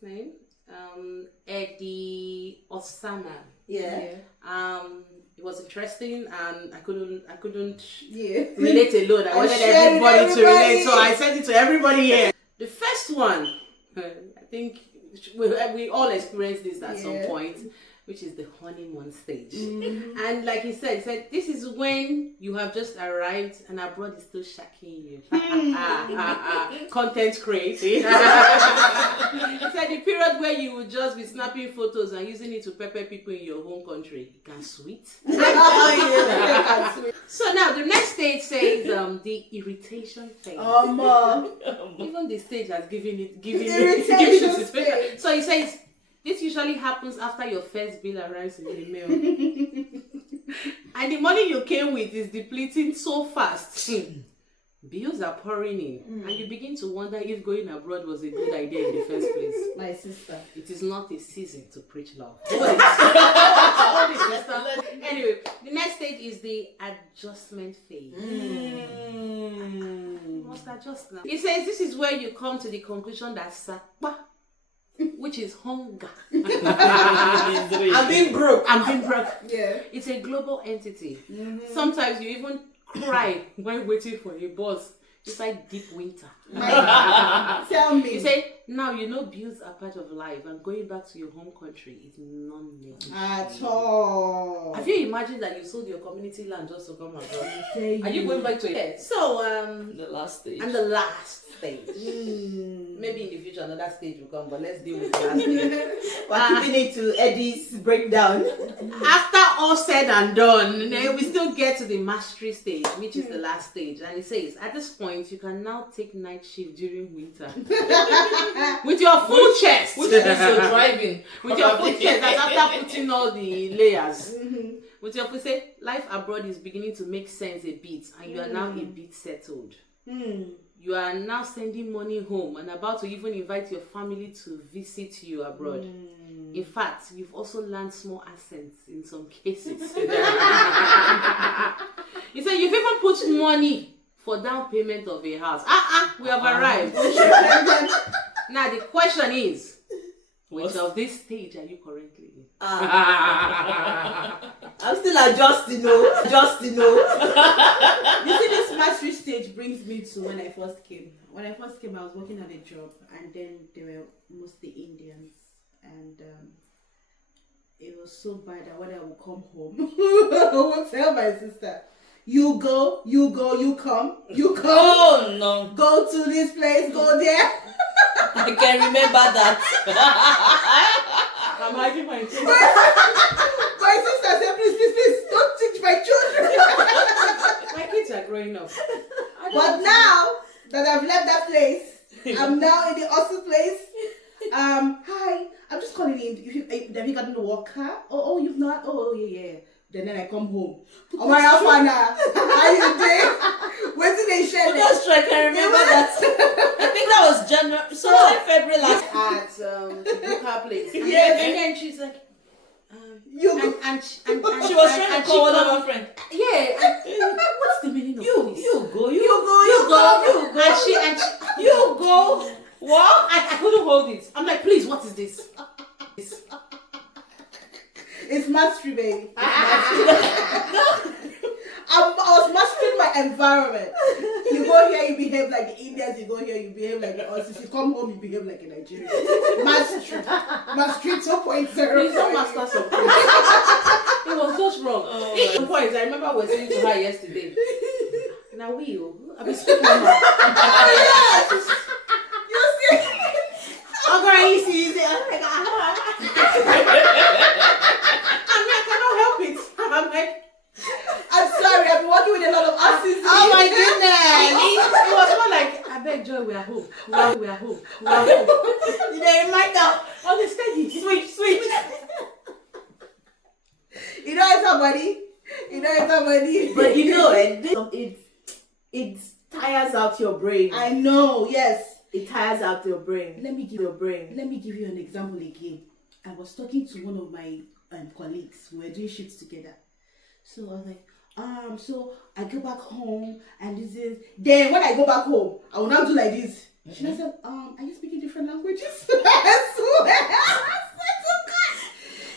what's his name? Eddie Osana. Yeah. It was interesting, and I couldn't Yeah. relate alone. I wanted everybody to relate, so I sent it to everybody here. The first one, I think we all experienced this at some point, which is the honeymoon stage. And like he said, this is when you have just arrived and abroad is still shacking you. Content creating. He said the period where you would just be snapping photos and using it to pepper people in your home country. It can sweet. So now the next stage says the irritation phase. Even the stage has given it special. So he says this usually happens after your first bill arrives in the mail. And the money you came with is depleting so fast. Bills are pouring in. And you begin to wonder if going abroad was a good idea in the first place. My sister. It is not a season to preach love. Anyway, the next stage is the adjustment phase. You must adjust now. He says this is where you come to the conclusion that sakpa, which is hunger. I'm being broke. Yeah. It's a global entity. Sometimes you even cry when waiting for a bus. It's like deep winter. Tell me. You say, now you know bills are part of life and going back to your home country is non-negotiable. At all. Have you imagined that you sold your community land just to come abroad? Are you going back to it? Yeah. So, the last stage. And the last stage. Maybe in the future another stage will come, but let's deal with the last stage. We're keeping it to Eddie's breakdown. After all said and done, we still get to the mastery stage, which is the last stage. And it says, at this point, you can now take night shift during winter. With your full chest. Which is your driving. With your full chest. That's after putting all the layers. With your full say, life abroad is beginning to make sense a bit. And you are now a bit settled. You are now sending money home and about to even invite your family to visit you abroad. In fact, you've also learned small accents in some cases. You say you've even put money for down payment of a house. We have arrived. Now the question is, which of this stage are you currently in? I'm still adjusting, You see, this mastery stage brings me to when I first came. When I first came, I was working at a job, and then they were mostly Indians, and it was so bad that when I would come home, I would tell my sister, you go, you come. Oh no. Go to this place, go there. I can remember that. I'm hiding my face. My sister said, please, don't teach my children. My kids are growing up. But now that I've left that place, I'm now in the awesome place. Hi, I'm just calling in. Have you gotten the walker? Oh, you've not? Oh, yeah. Then I come home. Oh my God, how you doing? When did they share That's true, I can remember that. I think that was January, February last. At Buka place. And then she's like, you go. And she was trying to call one of her friends. Yeah. What's the meaning of this? You go. And she you go. What? I couldn't hold it. I'm like, please, what is this? It's mastery, baby. I was mastering my environment. You go here, you behave like the Indians. You go here, you behave like the Aussies. You come home, you behave like a Nigerian. Mastery 2.0. Please don't master something. It was just wrong. At some point, I remember I was saying to her yesterday. Now I've been speaking to her. You see? I'm very easy. I'm like, I'm sorry, I've been working with a lot of Aussies. Oh my goodness. It was more like, I beg Joy, we are home. We are home. Did they remind her? On the stage, switch. You know it's somebody. But it tires out your brain. I know, yes. It tires out your brain. Let me give you an example again. I was talking to one of my colleagues. We were doing shifts together. So I was like, so I go back home and this is. Then when I go back home, I will not do like this. She said, are you speaking different languages? I swear to God.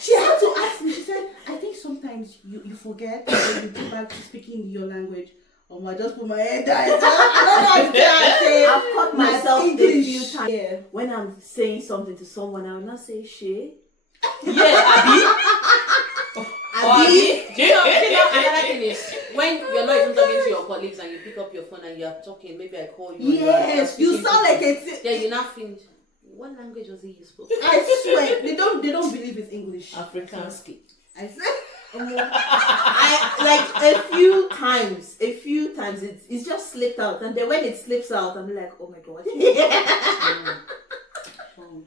She had to ask me. She said, I think sometimes you forget when you go back to speaking your language. I just put my head down. I don't know how to say. I've caught myself a few times. Yeah. When I'm saying something to someone, I will not say she. Yeah, Abby. You know, another thing is when you're not even talking to your colleagues and you pick up your phone and you're talking, maybe I call you. Yes, you sound like a. Yeah, you're not finished. What language was it you spoke? I swear, they don't believe it's English. Afrikaanski. I said. Like a few times it's just slipped out, and then when it slips out I'm like, oh my God.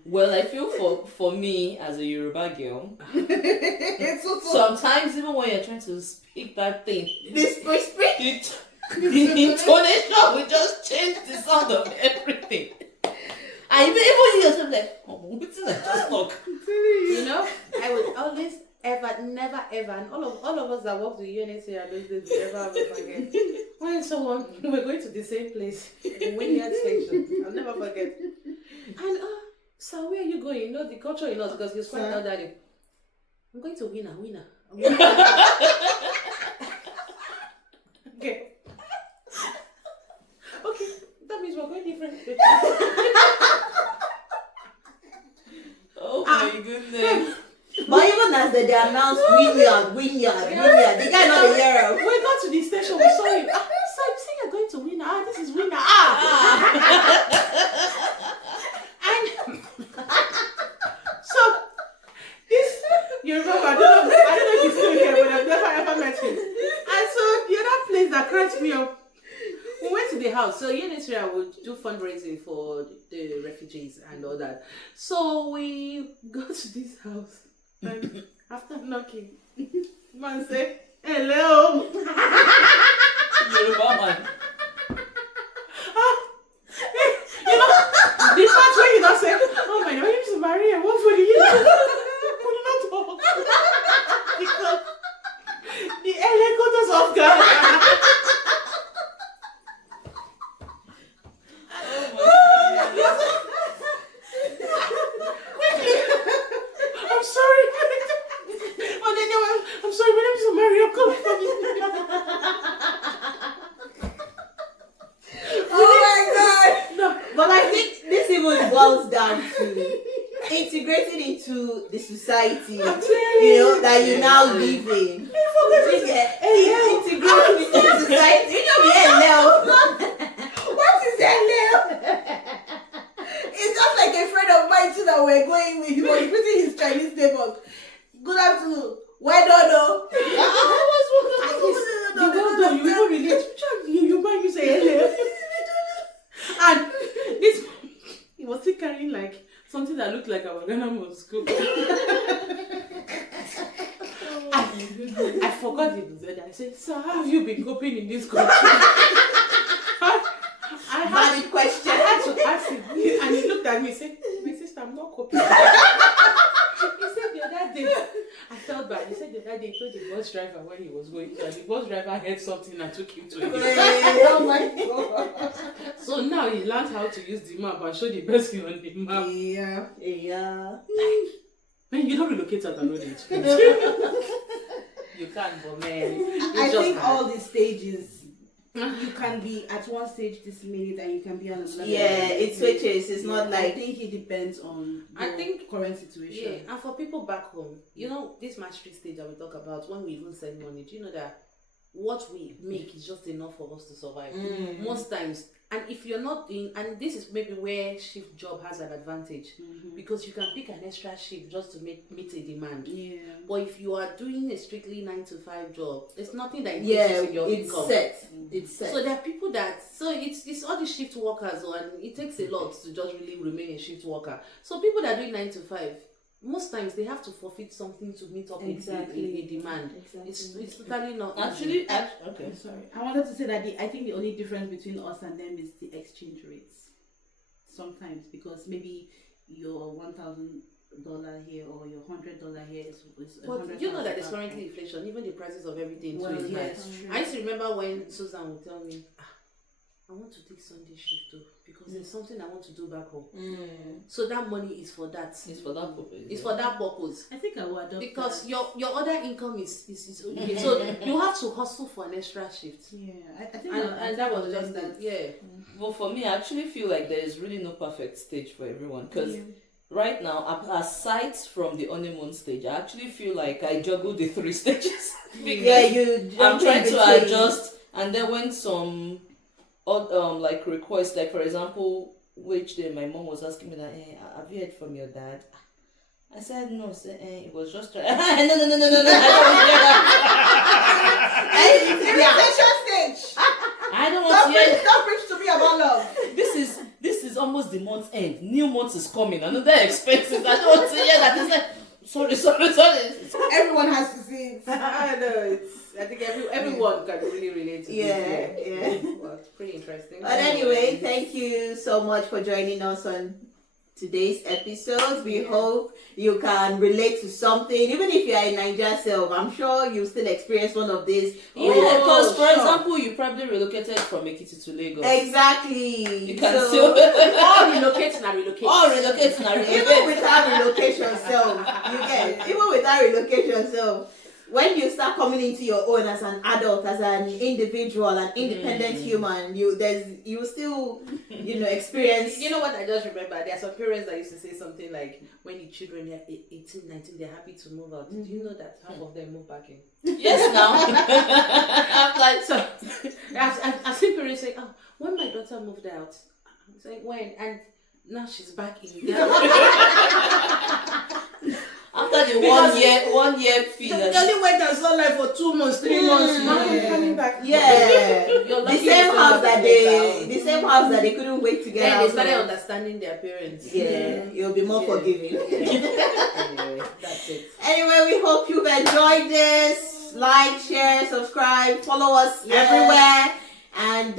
Well, I feel for me as a Yoruba girl, sometimes even when you're trying to speak that thing, the intonation will just change the sound of everything. And even you yourself like, oh, what's that just talk? You know, I would always never ever, and all of us that work with UNHCR are those days never forget. When someone we're going to the same place, Wynyard Station, I'll never forget. And so where are you going? You know the culture in us because he's quite elderly. I'm going to Winner. Okay. Okay, that means we're going different places. Oh my goodness. But even as they announced Wynyard, the guy not a hero. We got to the station, we saw him. So you say you're going to Winner. This is Winner. And so this, you remember, I don't know if he's still here, but I've never ever met him. And so the other place that cracked me up, we went to the house. So UNHCR would do fundraising for the refugees and all that. So we go to this house. And after knocking, man said, hello. Yoruba man. You know, the part where you don't say, oh my name is Maria, what for you? Could not talk. Because the LA got us off guard. I'm sorry. Oh, then I'm sorry, my name is Maria, I'm coming from you. Oh my God. No. But I think this even boils down to integrating into the society, that you now live in. Integrating into the society. You know, What is hello? It's just like a friend of mine too that we're going with. He was greeting his Chinese neighbors. Good afternoon. Well done, no. You don't relate. You might you say hello. And this, he was still carrying like something that looked like our Ghana mosquito. I forgot it was there. I said, so how have you been coping in this country? valid question. I had to ask him, and he looked at me and said, my sister, I'm not coping. He said the other day, I felt bad. He said the other day he told the bus driver when he was going, and the bus driver heard something and took him to him. Oh my God. So now he learned how to use the map and show the person on the map. Yeah. Man, you don't relocate at another age. You can't, but man. I think all the stages, you can be at one stage this minute and you can be on another. Yeah, it switches. It's not like. I think it depends on the current situation. Yeah, and for people back home, you know, this mastery stage that we talk about, when we even send money, do you know that what we make is just enough for us to survive? Most times. And if you're not doing, and this is maybe where shift job has an advantage, because you can pick an extra shift just to meet a demand. Yeah. But if you are doing a strictly 9-to-5 job, there's nothing that increases in your income. It's set. So there are people that, so it's all the shift workers, and it takes a lot to just really remain a shift worker. So people that are doing 9-to-5, most times they have to forfeit something to meet up with a demand. Exactly. It's totally not actually. Okay, sorry. I wanted to say that I think the only difference between us and them is the exchange rates. Sometimes, because maybe your $1,000 here or your $100 here is but you know that there's currently inflation. Even the prices of everything too is high. I used to remember when Susan would tell me, I want to take Sunday shift too because there's something I want to do back home. So that money is for that. It's for that purpose. It's for that purpose. I think I will adopt Because that. your other income is okay. So you have to hustle for an extra shift. Yeah, I think And that was just that. Yeah. Well, for me, I actually feel like there is really no perfect stage for everyone because right now, aside from the honeymoon stage, I actually feel like I juggle the 3 stages. I'm trying to adjust, and then when some like requests, like for example, which day my mom was asking me that, hey, have you heard from your dad? I said no. It was just no. I don't want to hear Irritation stage. I don't want to hear. Don't preach to me about love. This is almost the month's end. New month is coming. Another expenses. I don't want to hear that. It's like sorry. Everyone has to see it. I know. I think everyone can really relate to this. Yeah. Well, it's pretty interesting. But anyway, thank you so much for joining us on today's episode. We hope you can relate to something, even if you are in Nigeria self. I'm sure you still experience one of these. Yeah, because for example, you probably relocated from Ekiti to Lagos. Exactly. You can still all relocate and relocate. All relocate and relocate. Even without relocation self, you get. Even without relocation self. When you start coming into your own as an adult, as an individual, an independent human, you still experience. You know what I just remember? There are some parents that used to say something like, when the children are 18, 19, they're happy to move out. Did you know that half of them move back in? Yes, now. I'm like, so I've seen parents say, oh, when my daughter moved out, it's like, when? And now she's back in. After the 1 year fee. They only went and saw life for 2 months, 3 months. Now I'm coming back. Yeah. the same house that they couldn't wait to get out. Then they started understanding their parents. Yeah, you'll be more forgiving. Anyway, that's it. Anyway, we hope you've enjoyed this. Like, share, subscribe, follow us everywhere. And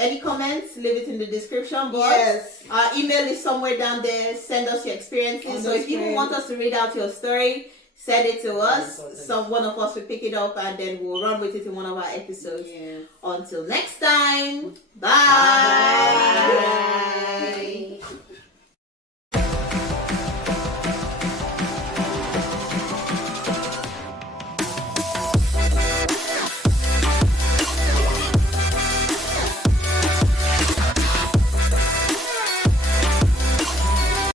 any comments, leave it in the description box. Yes. Our email is somewhere down there. Send us your experiences. So if you want us to read out your story, send it to us. One of us will pick it up and then we'll run with it in one of our episodes. Yeah. Until next time, bye.